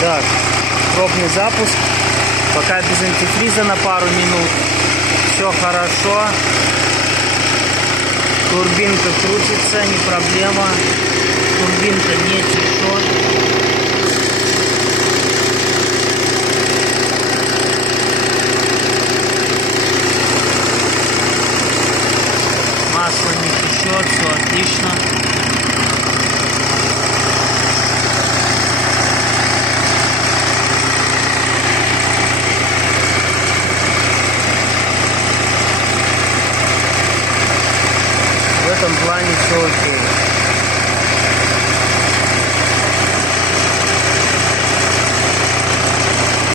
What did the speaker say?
Так, пробный запуск. Пока без антифриза на пару минут. Все хорошо. Турбинка крутится, не проблема. Турбинка не течет. Масло не течет, все отлично. В этом плане все окей.